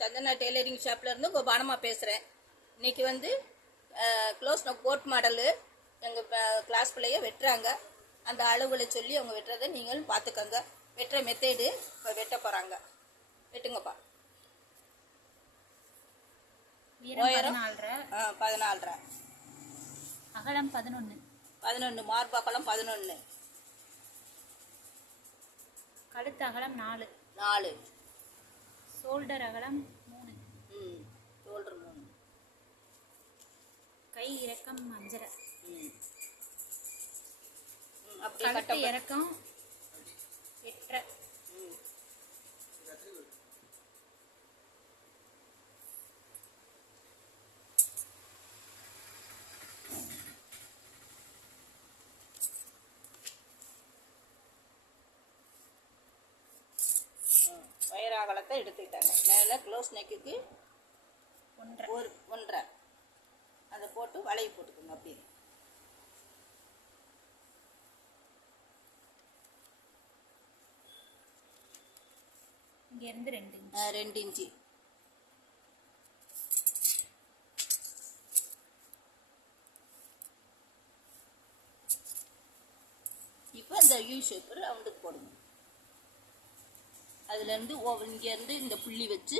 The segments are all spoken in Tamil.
சந்தனா டெய்லரிங் ஷாப்லேருந்து இப்போ பானமாக பேசுகிறேன். இன்றைக்கி வந்து க்ளோஸ் நெக் கோட் மாடலு எங்கள் கிளாஸ் பிள்ளைய வெட்டுறாங்க. அந்த அளவுகளை சொல்லி அவங்க வெட்டுறதை நீங்களும் பார்த்துக்கோங்க. வெட்டுற மெத்தேடு இப்போ வெட்ட போகிறாங்க. வெட்டுங்கப்பா. உயரம் 14.5, அகலம் 11, மார்பகலம் 11, கழுத்து அகலம் 4, ஷோல்டர் அகலம் 3, ஷோல்டர் 3, கை இறக்கம் 5.5, அப்படியே கழுத்து இறக்கம் 8.5, வயிறு அகலத்தை எடுத்துக்கிட்டாங்க. மேலே க்ளோஸ் நெக்குக்கு 1.5 அதை போட்டு வளைவு போட்டுக்கோங்க. அப்படியே இங்கேருந்து 2 இன்ச்சு. இப்போ இந்த யூ ஷேப் ரவுண்டுக்கு போடுங்க. அதுலேருந்து இங்கேருந்து இந்த புள்ளி வச்சு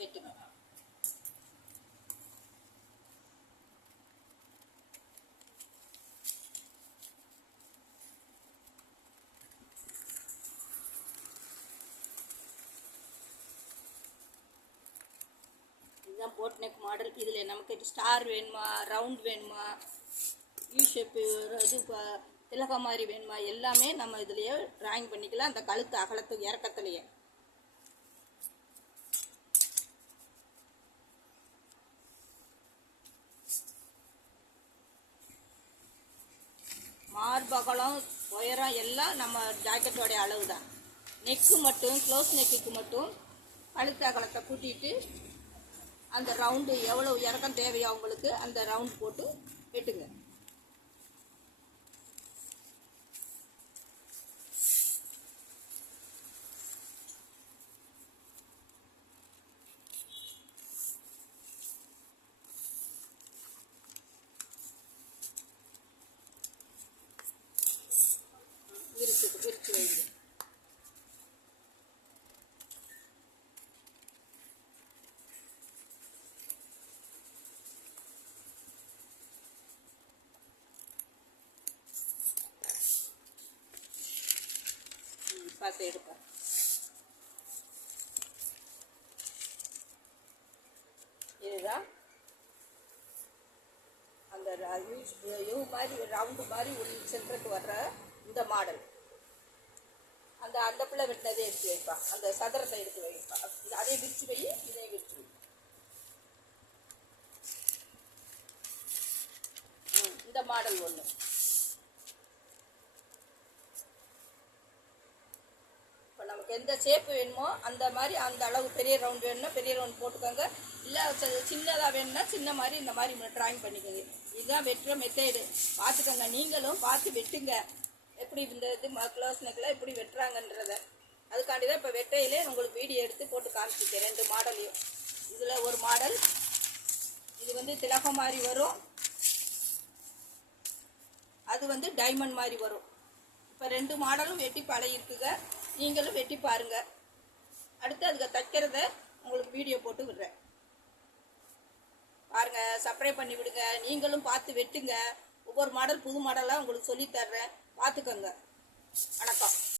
வெட்டுங்க. இதுதான் போட் நெக் மாடல். இதில் நமக்கு ஸ்டார் வேணுமா, ரவுண்ட் வேணுமா, யூ ஷேப்பு, இது திலகம் மாதிரி வேணுமா, எல்லாமே நம்ம இதுலேயே ட்ராயிங் பண்ணிக்கலாம். அந்த கழுத்து அகலத்து இறக்கத்துலையே மார்பகலம் உயரம் எல்லாம் நம்ம ஜாக்கெட்டோடைய அளவு தான். நெக்கு மட்டும் க்ளோஸ் நெக்குக்கு மட்டும் கழுத்து அகலத்தை கூட்டிட்டு அந்த ரவுண்டு எவ்வளோ இறக்கம் தேவையோ அவங்களுக்கு அந்த ரவுண்ட் போட்டு வெட்டுங்க. விரிச்சு வைங்க. பார்த்து எடுப்பேன். இதுதான் அந்த யூ மாதிரி ரவுண்டு மாதிரி சென்டருக்கு வர்ற இந்த மாடல். அந்த பிள்ளை வெட்டினதே எடுத்து வைப்பா. அந்த சதுரத்தை எடுத்து வைப்பா. அதே விரிச்சு வை, இதையும் விரிச்சு வை. இந்த மாடல் ஒன்று. இப்போ நமக்கு எந்த ஷேப்பு வேணுமோ அந்த மாதிரி அந்த அளவு பெரிய ரவுண்ட் வேணும்னா பெரிய ரவுண்ட் போட்டுக்கோங்க. இல்லை சின்னதாக வேணும்னா சின்ன மாதிரி இந்த மாதிரி ட்ராயிங் பண்ணிக்கோங்க. இதுதான் வெட்டுற மெத்தேடு. பார்த்துக்கோங்க. நீங்களும் பார்த்து வெட்டுங்க. எப்படி இந்த இது க்ளோஸ் நெக்கில் எப்படி வெட்டுறாங்கன்றத. அதுக்காண்டி தான் இப்போ வெட்டையிலே உங்களுக்கு வீடியோ எடுத்து போட்டு காமிச்சிருக்கேன். 2 மாடலையும். இதில் ஒரு மாடல், இது வந்து திலகம் மாதிரி வரும், அது வந்து டைமண்ட் மாதிரி வரும். இப்போ 2 மாடலும் வெட்டி பழகிருக்குங்க. நீங்களும் வெட்டி பாருங்கள். அடுத்து அதுக்கு தைக்கிறத உங்களுக்கு வீடியோ போட்டு விடுறேன். பாருங்கள், சப்ஸ்கிரைப் பண்ணி விடுங்க. நீங்களும் பார்த்து வெட்டுங்க. ஒவ்வொரு மாடல் புது மாடலாக உங்களுக்கு சொல்லித்தர்றேன். பார்த்துக்கோங்க. வணக்கம்.